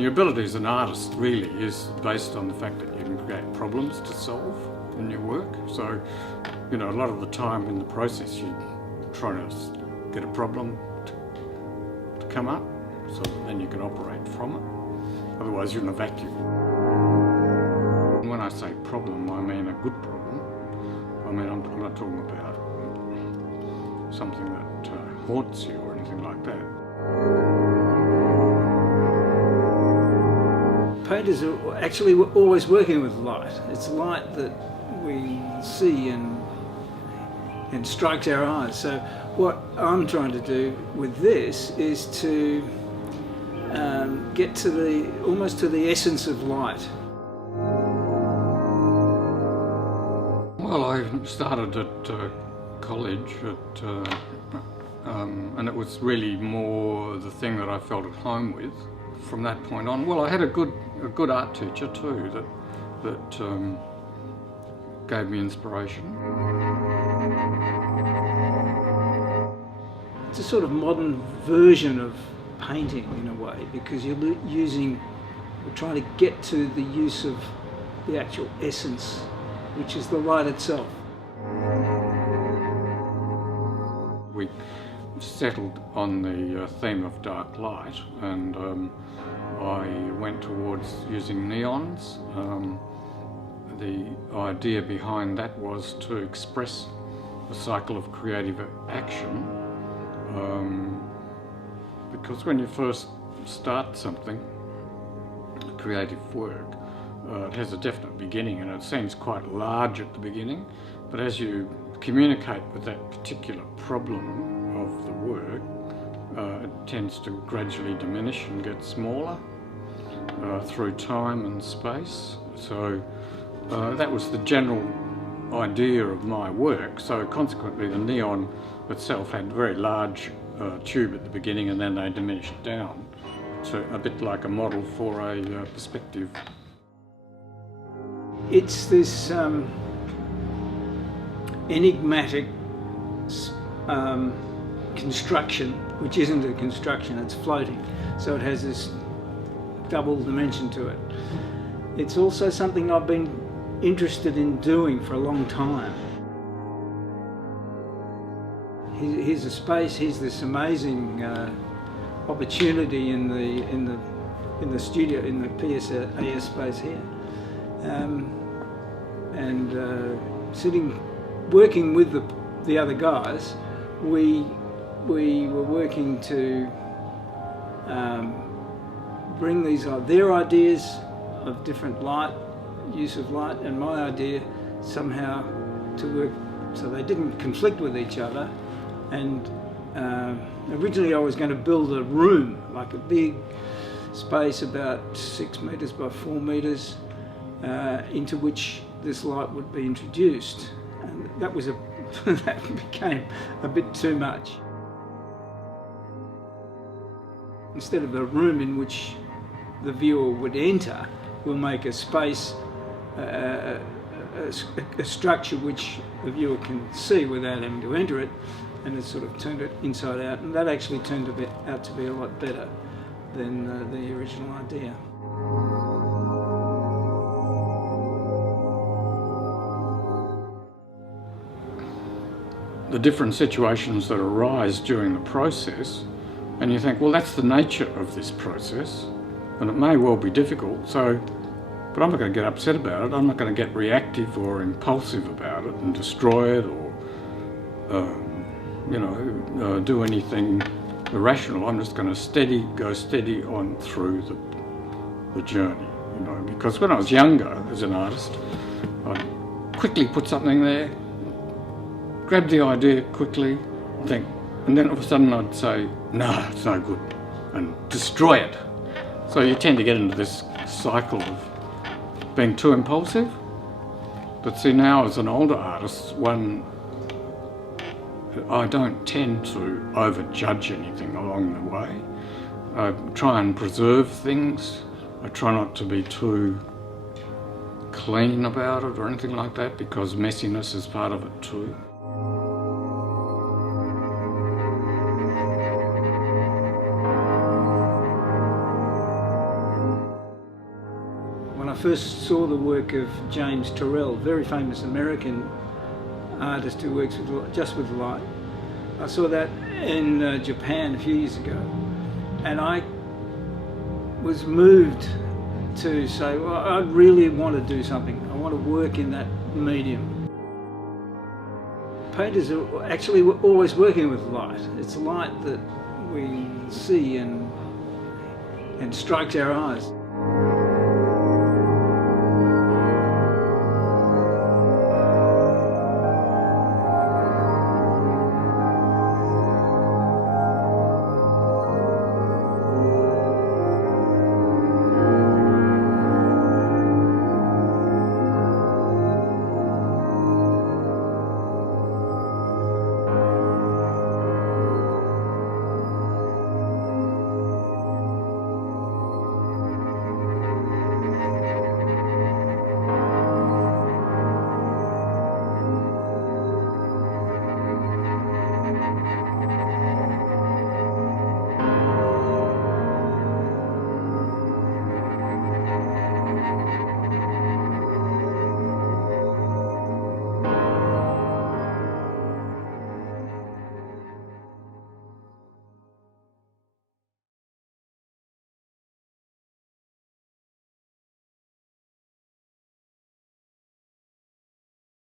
Your ability as an artist really is based on the fact that you can create problems to solve in your work. So, a lot of the time in the process you're trying to get a problem to come up so that then you can operate from it. Otherwise you're in a vacuum. When I say problem, I mean a good problem. I'm not talking about something that haunts you or anything like that. Painters are actually always working with light. It's light that we see and strikes our eyes. So what I'm trying to do with this is to get to almost to the essence of light. Well, I started at college and it was really more the thing that I felt at home with. From that point on, well, I had a good art teacher too that gave me inspiration. It's a sort of modern version of painting in a way, because you're trying to get to the use of the actual essence, which is the light itself. We settled on the theme of dark light, and I went towards using neons. The idea behind that was to express a cycle of creative action, because when you first start something, creative work, it has a definite beginning and it seems quite large at the beginning, but as you communicate with that particular problem of the work, it tends to gradually diminish and get smaller through time and space. So that was the general idea of my work. So consequently the neon itself had a very large tube at the beginning, and then they diminished down to a bit like a model for a perspective. It's this enigmatic construction, which isn't a construction, it's floating. So it has this double dimension to it. It's also something I've been interested in doing for a long time. Here's a space, here's this amazing opportunity in the studio, in the PSAS space here. Working with the other guys, we were working to bring their ideas of different use of light, and my idea somehow to work so they didn't conflict with each other. And originally I was going to build a room, like a big space about 6 metres by 4 metres, into which this light would be introduced. And that became a bit too much. Instead of a room in which the viewer would enter, we'll make a space, a structure which the viewer can see without having to enter it, and it sort of turned it inside out, and that actually turned out to be a lot better than the original idea. The different situations that arise during the process, and you think, well, that's the nature of this process, and it may well be difficult, but I'm not going to get upset about it. I'm not going to get reactive or impulsive about it and destroy it or do anything irrational. I'm just going to go steady on through the journey, because when I was younger as an artist, I'd quickly put something there, grab the idea quickly, think, and then all of a sudden I'd say, no, it's no good, and destroy it. So you tend to get into this cycle of being too impulsive. But see, now as an older artist, I don't tend to overjudge anything along the way. I try and preserve things. I try not to be too clean about it or anything like that, because messiness is part of it too. first saw the work of James Turrell, very famous American artist who works just with light. I saw that in Japan a few years ago, and I was moved to say, well, I really want to do something. I want to work in that medium. Painters are actually always working with light. It's light that we see and strikes our eyes.